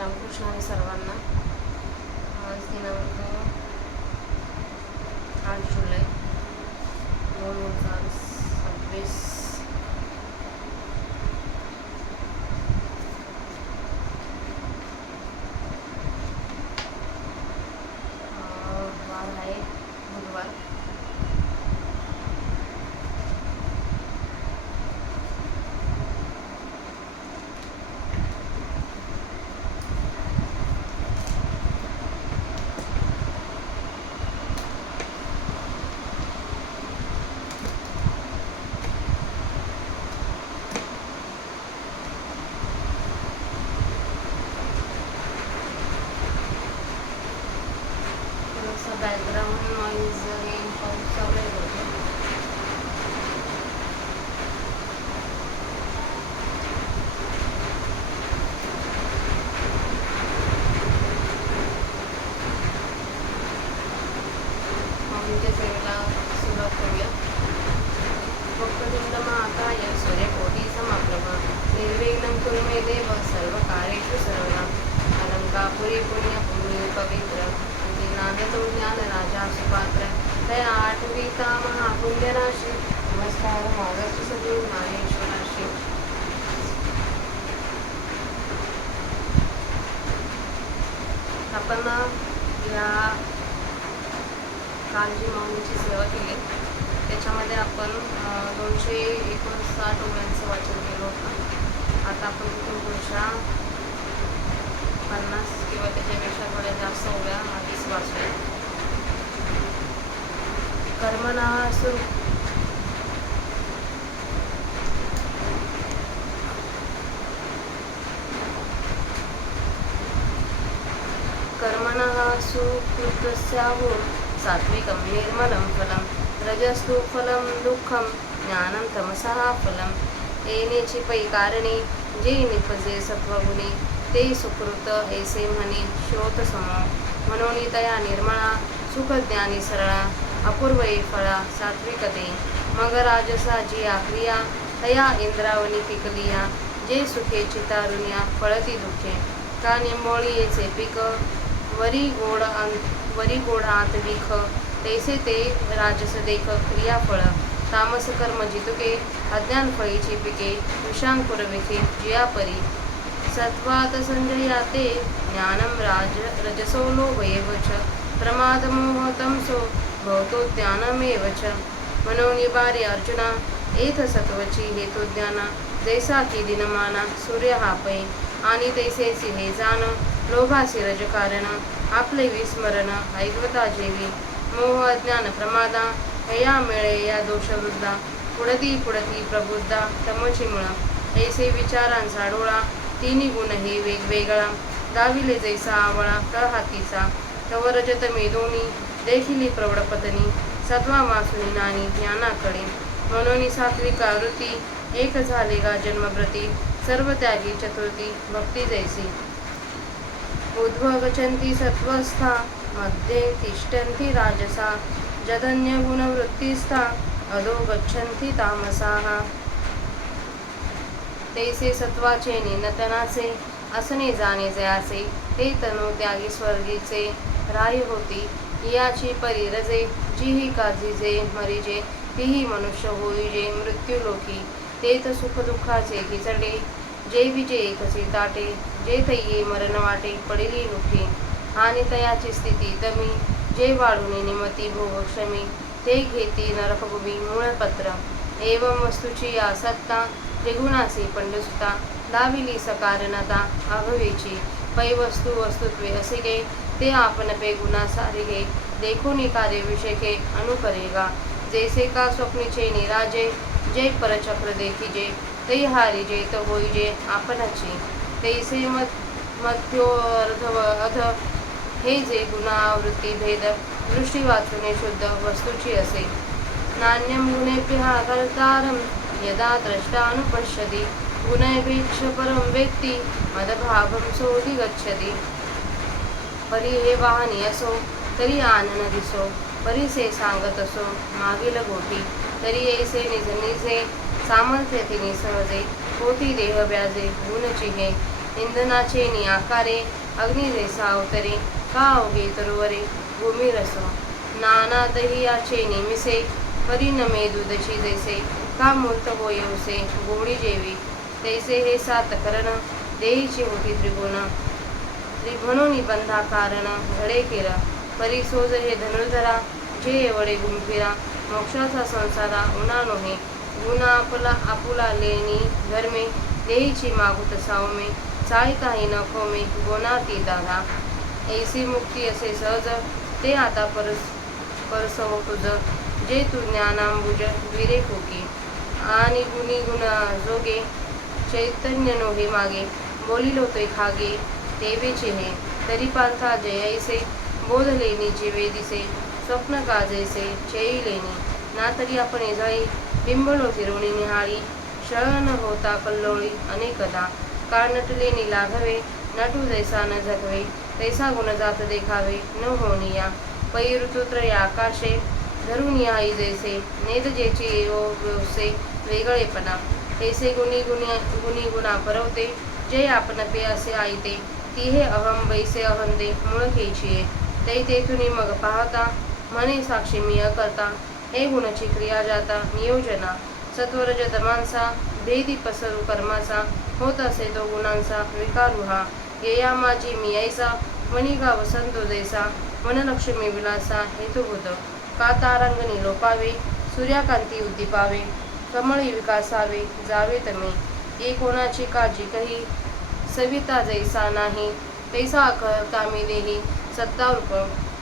रामकृष्ण आणि सर्वांना. आज दिनांक 8 जुलै 2026. वार आहे बुधवार. बॅकग्राऊंड नॉईज पाऊस चालू आहे होते. मम्मीच्या सेवेला सुरुवात करूया. वक्रतुंड महाकाय सूर्यकोटी समप्रभ निर्विघ्नं कुरु मे देव सर्व कार्येषु सर्वदा अलंकापुरी पुण्यभूमी पवित्र ज्ञानतो ज्ञान राजा सुपात्र तया आठवीता महापुण्यराशी. नमस्कार मागस्थ सद्गुरु ज्ञानेश्वराशी. आपण या काल जी मौनीची सेवा केली त्याच्यामध्ये आपण 259 ओव्यांचं वाचन केलं होतं. आता आपण तिथून पुढच्या 50 किंवा त्याच्यापेक्षा थोड्या जास्त ओव्या आधीच वाचूया. कर्मणासु सुकृतस्याहुः सात्विकं निर्मलं फलं रजस्तु फलं दुःखं ज्ञानं तमसः फलं. येण्याची पै कारणे जे निपजे सत्वगुणी ते सुकृत ऐसे म्हणे श्रोत सम. म्हणून तया निर्मळा सुखज्ञानी सरळा अपूर्वये फळा सात्विकते. मग राजसा जी आक्रिया तया इंद्रावनी पिकलिया जे सुखे चितारुण्या फळती दुःखे. का निंबोळी येचे पीक वरी गोड आत विख तैसे ते राजस देख क्रियाफळ. तामस कर्म जितुके अज्ञान फळीची पिके विषांकुर विखे जिया परी. सत्वात संजयाते ज्ञानं रजसो लोभयेव च प्रमादमोह तमसो भवतो ज्ञानमेव च. म्हणून बारे अर्जुना एथ सत्वची हेतु ज्ञाना जैसा की दिनमाना सूर्य हा पै आणि तैसेची हे जाण लोभासी रजकारण आपले विस्मरण ऐकवता जेवी. मोह अज्ञान प्रमादा हया मिळे या दोषवृद्धा पुढती प्रबुद्धा तमची मुळ. ऐसे विचारांचा डोळा तिन्ही गुण हे वेगवेगळा दाविले जैसा आवळा का हातीचा. तव रजत मे दोन्ही देखिली प्रौढपतनी सत्वा मासुनी नानी ज्ञानाकडे. म्हणून सात्विका वृत्ती एक झाले गा जन्मप्रती सर्व त्यागी चतुर्थी भक्ती जैसी. उद्भवचंती सत्वस्था मध्ये तिष्ठन्ति राजसा जदन्य गुणवृत्तिस्था अधो गच्छन्ति तामसाः. तैसे सत्वाचे निनतनाचे असणे जाणे जयाचे ते तनु त्यागी स्वर्गीचे राय होती. याची परिरजे जीही काजीजे मरिजे तीही मनुष्य होईजे मृत्यू लोकी. तेथ सुख दुःखाचे खिचडे जे विजे एकचे ताटे जे तैये मरण वाटे पडिली नुठी. आणि तयाची स्थिती दमी जे वाढून निमती भोगक्षमी ते घेती नरकभूमी मूळपत्र. एवं वस्तूची या सत्ता त्रिगुणासी पंडसुता दाविली सकारणता आघवेची. पै वस्तू वस्तुत्वे असे गे ते आपण पे गुणा सारिगे देखोनी कार्य विषयके अनुकरेगा. जैसे का स्वप्नीचे निराजे जे परचक्र देखिजे ते हारिजे त होईजे आपणाची. तैसे मध्योर्ध हे जे गुणावृत्ती भेद दृष्टी वाचुने शुद्ध वस्तूची असे. नान्यं गुणेभ्यः कर्तारं यदा द्रष्टानुपश्यति गुणैर्वीक्ष्य परं वेत्ति मदभावं सोऽधिगच्छति. परी हे वाहनी असो तरी आनन दिसो परीसे सांगत असो मागील गोठी. तरी ऐसे निज निजे सामर्थ्यते निसहजे कोटी देह व्याजे गुण चिहे इंधनाचे नि आकारे अग्नी जैसा अवतरे का अवघे तरुवरे भूमी रस नाना दहियाचे नेमिसे परी न मेदूदची जैसे का मूर्त होयवसे गोडी जेवी तैसे हे सात करण देहीची होती त्रिगुण म्हणून बंधा कारण घडे केला परी सोज हे धनुर्धरा जे एवढे गुंफिरा मोक्षाचा संसारा उना नोहे गुणा आपला आपुला लेणी धर्मे देहीची मागुत सावमे चाळीताही न खोमे गोनाती दादा ऐसी मुक्ती असे सहज ते आता परसव तुझ जे तू ज्ञानांबुज विरे खोके आणि गुणी गुण जोगे चैतन्य नोहे मागे बोलिलो ते खागे देवेचे हे तरी पांथा जयैसे बोध लेणीचे वेदिसे स्वप्न का जैसे चेई लेणी ना तरी आपण जळी बिंबलो फिरवणी निहाळी शळन होता कल्लोळी अनेकदा का नटले लाघवे नटू जैसा न जगवे तैसा गुण जात देखावे न होनिया पै ऋतुत्रय आकाशे धरून आई जैसे नेद जेची व्यवसे वेगळेपणा तैसे गुणी गुणा परवते जे आपण पे असे आईते ती हे अहम वैसे अहंदे मूळ खेचिये तै तेथुनी मग पाहता मने साक्षी मी अकर्ता हे गुणची क्रिया जाता नियोजना सत्वरज तमांसा भेदी पसरू कर्माचा होत असे तो गुणांचा विकारू हा येया माझी मी ऐसा वनिगा वसंतो जैसा वनलक्ष्मी विलासा हेतुभूत का तारांगणी लोपावे सूर्यकांती उद्दीपावे कमळी विकासावे जावे तमे ये कोणाची काळजी कही सविता जैसा नाही तैसा कामी देही सत्ता रूप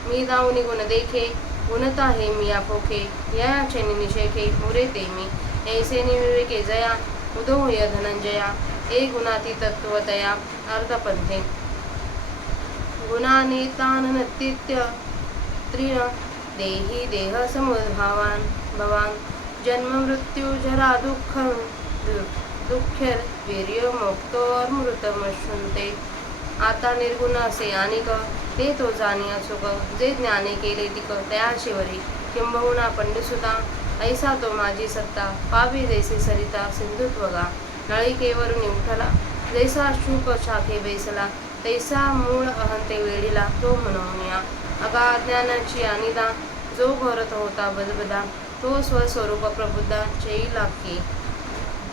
मी दावनी गुण देखे गुणता हे मी आपोखे याचे निषेखे मुरे ते मी ऐसे निविवेके जया उदोय धनंजया ए गुणाती तत्वतया अर्धपंथे गुणाने ताननतीत्य तृण देही देह समुद्भावान भवान जन्म मृत्यू जरा दुःखर वीर्य मोक्तोर्मृतमश्नुते आता निर्गुण असे अनिक ते तो जाणी अचुक जे ज्ञाने केले टिक त्या शिवरी किंबहुना पंडिसुता ऐसा तो माझी सत्ता पावी जैसे सरिता सिंधुत्वगा नळिकेवरून उठला जैसा शूप शाखे बैसला तैसा मूळ अहंते वेढीला तो म्हणून या अगा अज्ञानाची अनिदा जो घोरत होता बदबदा तो स्वस्वरूप प्रबुद्धा चेई लागे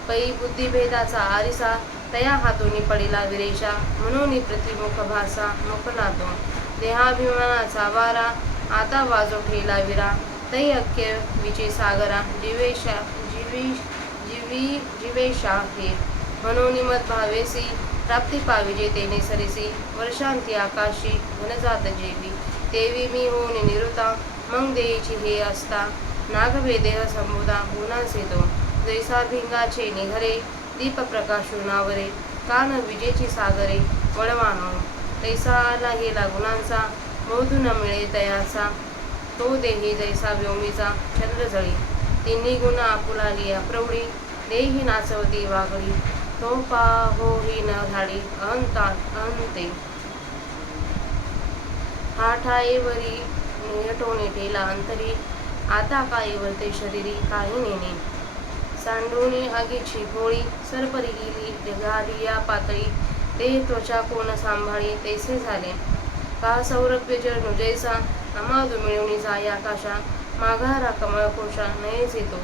पै बुद्धिभेदाचा आरिसा तया हातून पडिला विरेशा म्हणून प्रतिमुख भासा मुखनातो देहाभिमानाचा वारा आता वाजो ठेला विरा तै अख्य विचे सागरा जीवेशा हे म्हणून मत भावेसी प्राप्ती पाविजे तेने सरिसी वर्षांती आकाशी घनजात जेवी देवी मी होऊन निरुता मग देईची हे असता नागवे देह संबोधा गुणांसे तो जैसा भिंगाचे निघरे दीप प्रकाशुनावरे कान विजेची सागरे वळवानो तैसा आला गेला गुणांचा मोधू न मिळे तयाचा तो देही जैसा व्योमीचा चंद्रजळी तिन्ही गुण आपुला लिया प्रौढी देही नाचवती वागडी तो पाहोही न झाडी अहंते हाठाईवरी निहटोने ठेला अंतरी आता काय वरते शरीरी काही नेणे सांडूने आगीची होळी सरपरी गेली घाली या पातळी ते त्वचा कोण सांभाळी तैसे झाले का सौरभ्य जळणू जैसा अमादू मिळवणी जाय आकाशा माघारा कमळ कोशा नयेच येतो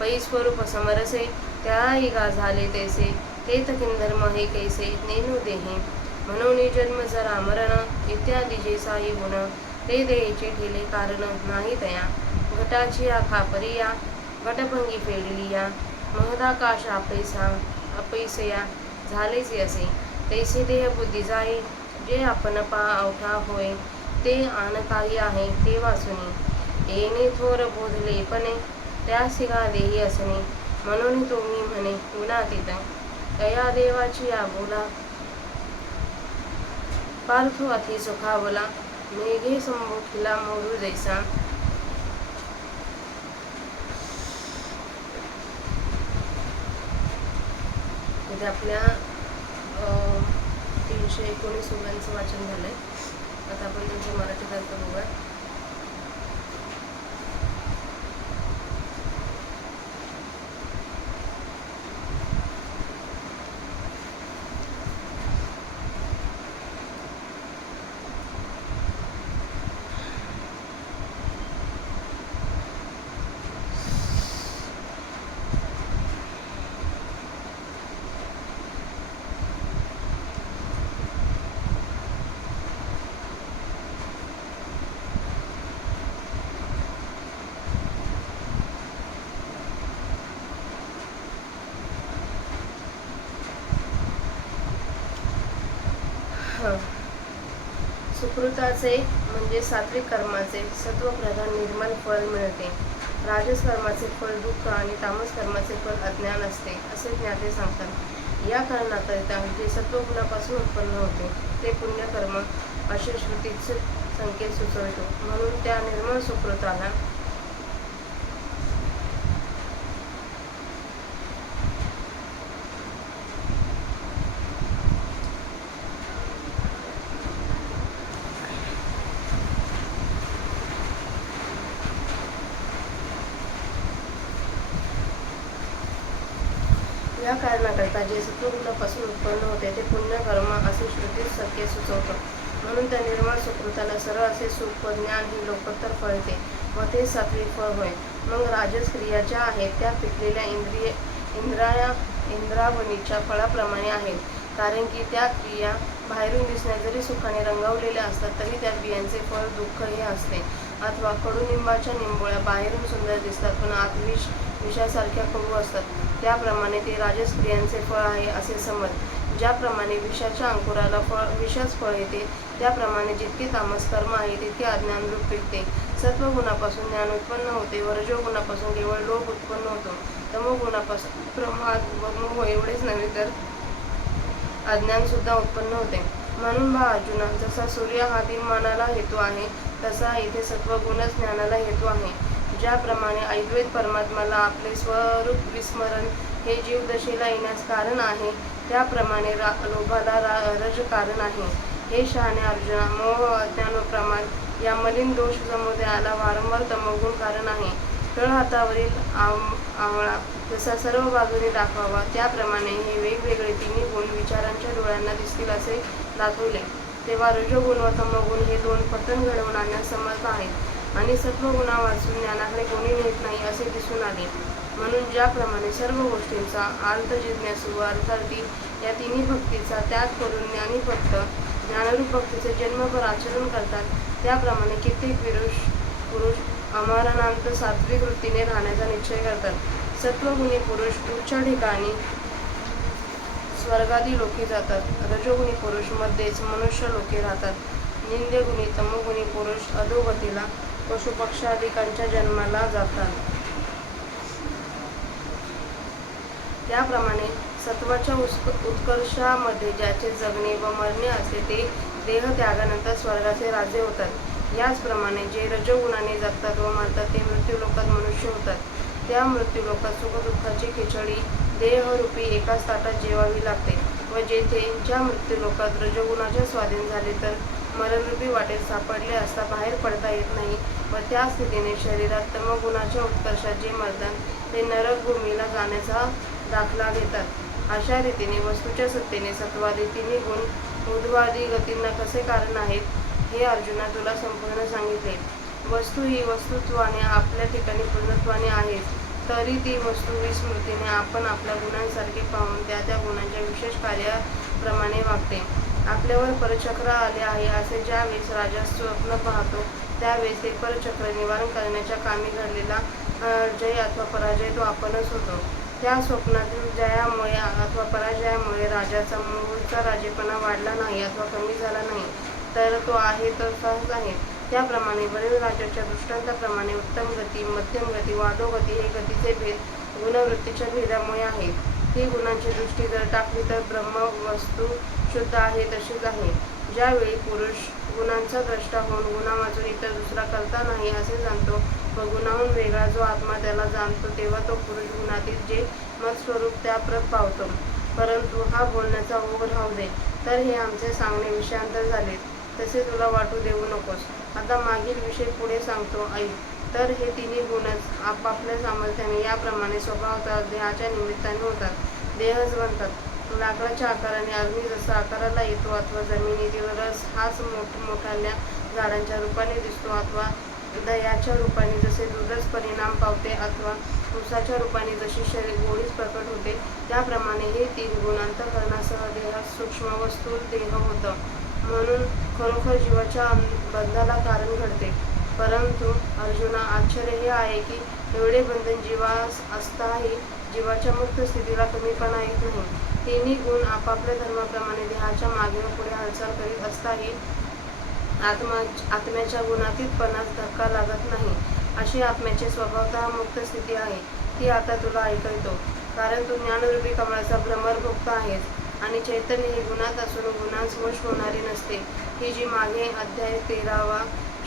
पै स्वरूप समरसे त्याही गा झाले तैसे ते किंधर्म हे कैसे नेनू देहे म्हणून जन्म जरा मरण इत्यादी जे साई गुण ते देहेचे ठेले कारण नाही तया घटाची आखा परिया घटभंगी फेडली या महदाकाश अपैसया झालेच असे तैसे देह बुद्धी जाई जे आपण अवठा होय ते आन काही आहे ते वाचुनी येणे थोर बोधले पणे त्या सिगा देही असणे म्हणून तो मी म्हणे गुणातीत तया देवाची या बोला पार्थो अति सुखावला मेघे संबोखिला मोरू जैसा इथे आपल्या 319 ओव्यांचं वाचन झालंय. आता आपण त्यांचे मराठी अर्थ बघूया. सुकृताचे म्हणजे सात्विक कर्माचे सत्वप्रधान निर्मल फळ मिळते. राजस कर्माचे फळ दुःख आणि तामस कर्माचे फळ अज्ञान असते असे ज्ञाते सांगतात. या कारणाकरिता जे सत्वगुणापासून उत्पन्न होते ते पुण्यकर्म असे श्रुतीचे संकेत सुचवितो. म्हणून त्या निर्मळ सुकृताला या कारणाकरता जे सत्वगुणापासून उत्पन्न होते ते पुण्यकर्म असे श्रुतीत संकेत सुचवतो. म्हणून त्या निर्मळ सुकृताला सरळ असे सुख व ज्ञान ही लोकोत्तर फळ येते व ते सात्विक फळ होय. मग राजस क्रिया ज्या आहेत त्या पिकलेल्या इंद्रावणीच्या फळाप्रमाणे आहेत. कारण की त्या क्रिया बाहेरून दिसण्यास जरी सुखाने रंगवलेल्या असतात तरी त्या बियांचे फळ दुःख हे असते. अथवा कडुनिंबाच्या निंबोळ्या बाहेरून सुंदर दिसतात पण आत विषासारख्या कडू असतात. त्याप्रमाणे ते राजस क्रियांचे फळ आहे असे समज. ज्याप्रमाणे विषाच्या अंकुराला विषाच फळ येते त्याप्रमाणे जितके तामस कर्म आहे तितके अज्ञानरूप पिकते. सत्वगुणापासून ज्ञान उत्पन्न होते व रजोगुणापासून केवळ लोभ उत्पन्न होतो. तमोगुणापासून प्रमाद व मोह एवढेच नव्हे तर अज्ञान सुद्धा उत्पन्न होते. म्हणून बा अर्जुना, जसा सूर्य हा दिनमानाला हेतू आहे तसा इथे सत्वगुणच ज्ञानाला हेतू आहे. ज्याप्रमाणे अद्वैत परमात्म्याला आपले स्वरूप विस्मरण हे जीवदशेला येण्यास कारण आहे त्याप्रमाणे लोभाला रज कारण आहे. हे शहाणे अर्जुना, मोह अज्ञान व प्रमाद या मलिन दोष समुदायाला वारंवार तमोगुण कारण आहे. तळहातावरील आवळा जसा सर्व बाजूने दाखवावा त्याप्रमाणे हे वेगवेगळे तिन्ही गुण विचारांच्या डोळ्यांना दिसतील असे दाखविले. तेव्हा रजोगुण व तमोगुण हे दोन पतन घडवून आणण्यास समर्थ आहेत आणि सत्वगुणा वाचून ज्ञानाकडे कोणी नेत नाही असे दिसून आले. म्हणून ज्याप्रमाणे सर्व गोष्टींचा आर्थ जिज्ञासू व अर्थार्थी या तिन्ही भक्तीचा त्याग करून ज्ञानी भक्त ज्ञानरूप भक्तीचे जन्मभर आचरण करतात त्याप्रमाणे कित्येक पुरुष अमरणांत सात्विक वृत्तीने राहण्याचा निश्चय करतात. सत्वगुणी पुरुष उच्च ठिकाणी स्वर्गादी लोके जातात. रजोगुणी पुरुष मध्येच मनुष्य लोके राहतात. निंद्यगुणी तमोगुणी पुरुष अधोगतीला पशुपक्षादिकांच्या जन्माला जातात. त्याप्रमाणे सत्वाच्या उत्कर्षामध्ये ज्याचे जगणे व मरणे असते ते देहत्यागानंतर स्वर्गाचे राजे होतात. याचप्रमाणे जे रजोगुणाने जगतात व मरतात ते मृत्यूलोकात मनुष्य होतात. त्या मृत्यूलोकात सुखदुःखाची खिचडी देहरूपी एकाच ताटात जेवावी लागते व जेथे ज्या मृत्यूलोकात रजोगुणाच्या स्वाधीन झाले तर मरणरूपी वाटेत सापडले असता बाहेर पडता येत नाही व त्या स्थितीने शरीरात तमगुणाच्या उत्कर्षात जे मरतात ते नरकभूमीला जाण्याचा दाखला घेतात. अशा रीतीने वस्तूच्या सत्तेने सत्वादी तिन्ही गुण ऊर्ध्वादी गतींना कसे कारण आहेत हे अर्जुना तुला संपूर्ण सांगितले. वस्तू ही वस्तुत्वाने आपल्या ठिकाणी पूर्णत्वाने आहे तरी ती वस्तू विस्मृतीने आपण आपल्या गुणांसारखे पाहून त्या त्या गुणांच्या विशेष कार्याप्रमाणे वागते. आपल्यावर परचक्र आले आहे असे ज्यावेळेस राजा स्वप्न पाहतो त्यावेळेस ते परचक्र निवारण करण्याच्या कामी घडलेला जय अथवा पराजय तो आपणच होतो. त्या स्वप्नातील जयामुळे अथवा पराजयामुळे राजाचा मूळचा राजेपणा वाढला नाही अथवा कमी झाला नाही तर तो आहे तर तसाच आहे. त्याप्रमाणे वरील राजाच्या दृष्टांताप्रमाणे उत्तम गती, मध्यम गती व अधोगती हे गतीचे भेद गुणवृत्तीच्या भेदामुळे आहेत. ही गुणांची दृष्टी जर टाकली तर ब्रह्म वस्तू शुद्ध आहे तशीच आहे. ज्यावेळी पुरुष गुणांचा द्रष्टा होऊन गुणा वाचून इतर दुसरा करता नाही असे जाणतो व गुणाहून वेगळा जो आत्मा त्याला जाणतो तेव्हा तो पुरुष गुणातील जे मत्स्वरूप त्याप्रत पावतो. परंतु हा बोलण्याचा ओघ राहू दे. तर हे आमचे सांगणे विषयांतर झाले तसे तुला वाटू देऊ नकोस. आता मागील विषय पुढे सांगतो ऐक. तर हे तिन्ही गुणच आपापल्या सामर्थ्याने याप्रमाणे स्वभावतः देहाच्या निमित्ताने होतात. देहच बनतात. लाकडाच्या आकाराने अग्नी जसा आकाराला येतो अथवा जमिनीतील रस हाच मोठमोठ्या झाडांच्या रूपाने दिसतो अथवा दह्याच्या रूपाने जसे दूधच परिणाम पावते अथवा ऊसाच्या रूपाने जशी शरीर गोळीच प्रकट होते त्याप्रमाणे हे तीन गुण अंतःकरणासह देहात सूक्ष्म व स्थूल देह होतं. म्हणून खरोखर जीवाच्या बंधाला कारण घडते. परंतु अर्जुना, आश्चर्य हे आहे की एवढे बंधन जीवास असताही जीवाच्या मुक्त स्थितीला कमीपणा येत नाही. तिन्ही गुण आपापल्या धर्माप्रमाणे देहाच्या मागे व पुढे हालचाल करीत असताही आत्म्याच्या गुणातीतपणास धक्का लागत नाही. अशी आत्म्याची स्वभावतः मुक्त स्थिती आहे. ती आता तुला ऐकवतो. कारण तू ज्ञानरूपी कमळाचा भ्रमरभुक्त आहेस आणि चैतन्य हे गुणात असून गुणांस वश होणारे नसते. ही जी मागे अध्याय 13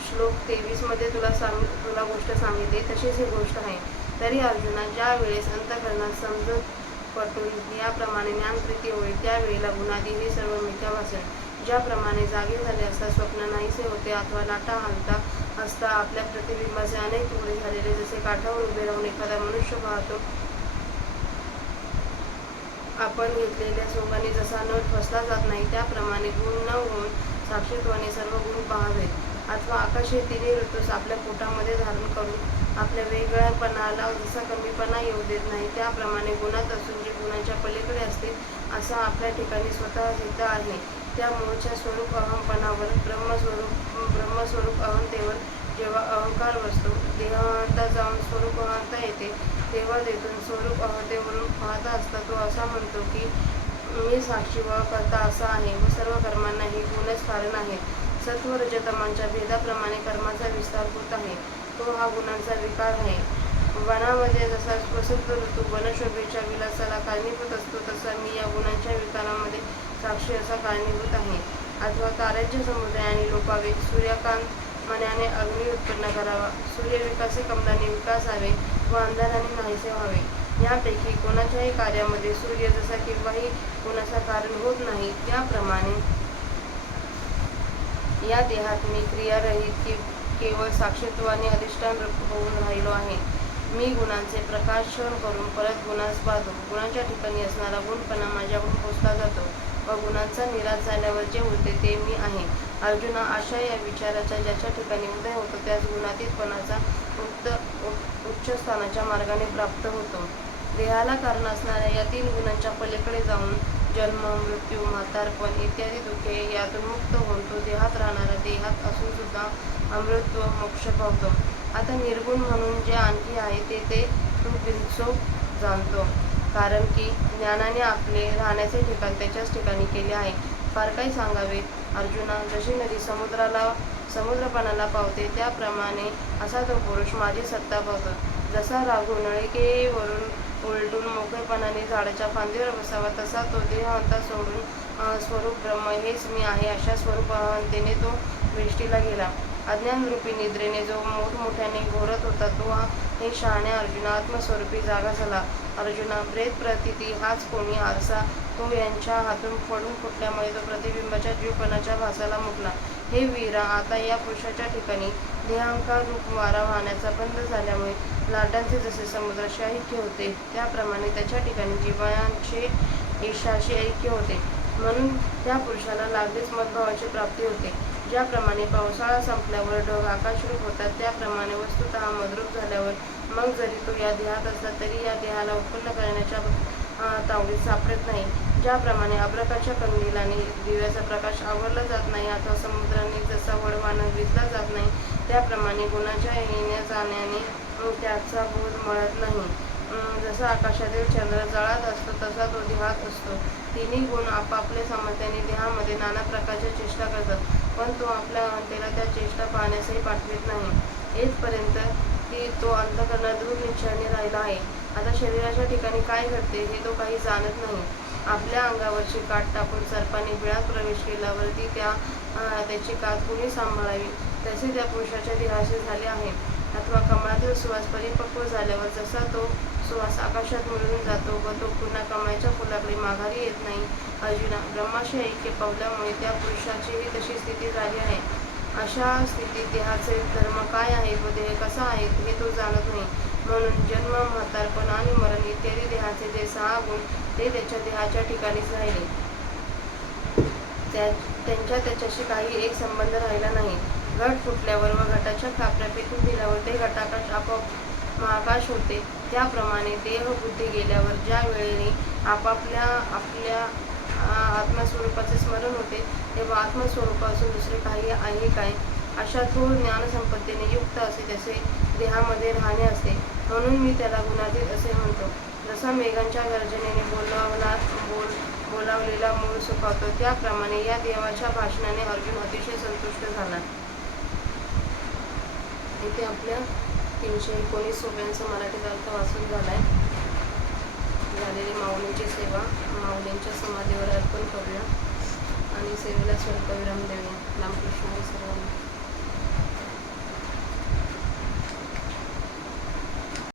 श्लोक 23 मध्ये तुला गोष्ट सांगितली तशीच ही गोष्ट आहे. तरी अर्जुना, ज्या वेळेस अंतःकरणात समजूत पटून याप्रमाणे ज्ञानप्रीती होईल त्यावेळेला गुणादी हे सर्व मिथ्या भासेल. ज्याप्रमाणे जागे झाले असता स्वप्न नाहीसे होते अथवा लाटा हालता असता आपल्या प्रतिबिंबाचे अनेक तुकडे झालेले जसे काठावर उभे राहून एखादा मनुष्य पाहतो, आपण घेतलेल्या सोंगाने जसा नट फसला जात नाही त्याप्रमाणे गुण न होऊन साक्षीत्वाने सर्व गुण पाहावेत. अथवा आकाश हे तिन्ही ऋतूस आपल्या पोटामध्ये धारण करून आपल्या वेगळ्यापणाला जसा कमीपणा येऊ देत नाही त्याप्रमाणे गुणात असून जे गुणांच्या पलीकडे असते असा आपल्या ठिकाणी स्वतः सिद्ध आहे. त्या मूळच्या स्वरूप अहमपणावर ब्रह्मस्वरूप अहंतेवर जेव्हा अहंकार बसतो, देहांता जाऊन स्वरूप अहंता येते, तेव्हा तेथून स्वरूप अहंतेवरून पाहता असता तो असा म्हणतो की मी साक्षी व कर्ता असा आहे व सर्व कर्मांना हे गुणच कारण आहेत. सत्व रजतमांच्या भेदाप्रमाणे कर्माचा विस्तार होत आहे, तो हा गुणांचा विकार आहे. वनामध्ये जसा वसंत ऋतू वनशोभेच्या विलासाला कारणीभूत असतो तसा मी या गुणांच्या विकारामध्ये साक्षी असा कारणीभूत आहे. अथवा ताऱ्यांचे समुदायाने लोपावे, सूर्यकांत मनाने अग्नी उत्पन्न करावा, सूर्यविकासे कमलाने विकासावे व अंधाराने नाहीसे व्हावे. यापैकी कोणाच्याही कार्यामध्ये सूर्य जसा केव्हाही कोणाचा कारण होत नाही त्याप्रमाणे या देहात मी क्रियारहित केवळ साक्षीत्वाने अधिष्ठान होऊन राहिलो आहे. मी गुणांचे प्रकाशन करून परत गुणास पाहतो. गुणांच्या ठिकाणी असणारा गुणपणा माझ्याकडून पोचला जातो व गुणांचा निराश झाल्यावर जे होते ते मी आहे. अर्जुना, अशा या विचाराचा ज्याच्या ठिकाणी उदय होतो त्यास गुणातीतपणाचा उच्च स्थानाच्या मार्गाने प्राप्त होतो. देहाला कारण असणाऱ्या या 3 गुणांच्या पलीकडे जाऊन जन्म, मृत्यू, म्हातारपण इत्यादी दुःखे यातून मुक्त होऊन तो देहात राहणारा देहात असून सुद्धा अमृतत्व मोक्ष पावतो. आता निर्गुण म्हणून जे आणखी आहे ते तू बिनचूक जाणतो, कारण की ज्ञानाने आपले राहण्याचे ठिकाण त्याच्याच ठिकाणी केले आहे. फार काही सांगावे अर्जुना, जशी नदी समुद्रपणाला पावते त्याप्रमाणे असा तो पुरुष माझी सत्ता पावतो. जसा राघू नळिकेवरून उलटून मोकळेपणाने झाडाच्या फांदीवर बसावा तसा तो देहांता सोडून स्वरूप ब्रह्म हेच मी आहे अशा स्वरूप अहंतेने तो वेष्टीला गेला. अज्ञानरूपी निद्रेने जो मोठमोठ्याने घोरत होता तो हे शहाण्या अर्जुना आत्मस्वरूपी जागा झाला. अर्जुना, प्रेत प्रतीती हाच कोणी आरसा तो यांच्या हातून पडून फुटल्यामुळे तो प्रतिबिंबाच्या जीवपणाच्या भासाला मुकला. हे वीरा, आता या पुरुषाच्या ठिकाणी देहांकार रूप वारा वाहण्याचा बंद झाल्यामुळे लाटांचे जसे समुद्राशी ऐक्य होते त्याप्रमाणे त्याच्या ठिकाणी जीवांचे ईशाशी ऐक्य होते. म्हणून त्या पुरुषाला लागलीच मदभावाची प्राप्ती होते. ज्याप्रमाणे पावसाळा संपल्यावर ढग आकाशरूप होतात त्याप्रमाणे वस्तुतः मदरूप झाल्यावर मग जरी तो या देहात असला तरी या देहाला उत्पन्न करण्याच्या तावडीत सापडत नाही. ज्याप्रमाणे अभ्रकाच्या कंदिलाने दिव्याचा प्रकाश आवरला जात नाही अथवा समुद्राने जसा वडवाना विजला जात नाही त्याप्रमाणे गुणाच्या येण्या जाण्याने त्याचा बोध मळत नाही. जसा आकाशातील चंद्र जळात असतो तसा तो देहात असतो. तिन्ही गुण आपापले सामर्थ्याने देहामध्ये नाना प्रकारच्या चेष्टा करतात, पण तो आपल्या अहंतेला त्या चेष्टा पाहण्यासही पाठवित नाही. येथपर्यंत की तो अंतःकरणात दृढ निश्चयाने राहिला आहे. आता शरीराच्या ठिकाणी काय घडते हे तो काही जाणत नाही. आपल्या अंगावरची काठ टाकून सर्पाने बिळात प्रवेश केल्यावर ती त्याची काठ कुणी सांभाळावी तसे त्या पुरुषाच्या देहाशी झाले आहे. अथवा कमळातील सुवास परिपक्व झाल्यावर जसा तो सुवास आकाशात मिळून जातो व तो पुन्हा कमळाच्या फुलाकडे माघारी येत नाही. अर्जुना, ब्रह्माशी ऐक्य पावल्यामुळे त्या पुरुषाचीही तशी स्थिती झाली आहे. अशा स्थितीत देहाचे धर्म काय आहेत व देह कसा आहे हे तो जाणत नाही. म्हणून जन्म, म्हातारपण आणि मरण इत्यादी देहाचे जे 6 गुण ते त्याच्या देहाच्या ठिकाणीच राहिले. त्याच्याशी काही एक संबंध राहिला नाही. घट फुटल्यावर व घटाच्या खापऱ्या फेकून दिल्यावर ते घटाकाश आपोआप महाकाश होते. त्याप्रमाणे देह बुद्धी गेल्यावर ज्या वेळेने आपल्या आत्मस्वरूपाचे स्मरण होते तेव्हा आत्मस्वरूपासून दुसरे काही आहे काय अशा थोर ज्ञानसंपत्तीने युक्त असे जसे देहामध्ये राहणे असते. म्हणून मी त्याला गुणातीत असे म्हणतो. जसा मेघांच्या गर्जनेने लावलेला मूळ सुखावतो. त्याप्रमाणे या देवाच्या भाषणाने अर्जुन अतिशय संतुष्ट झाला. इथे आपल्या 319 रुपयांचा मराठीत अर्थ वाचून झालाय. झालेली माऊलींची सेवा माऊलींच्या समाधीवर अर्पण करूया आणि सेवेला स्वल्पविराम देऊया. रामकृष्ण सर्वांना.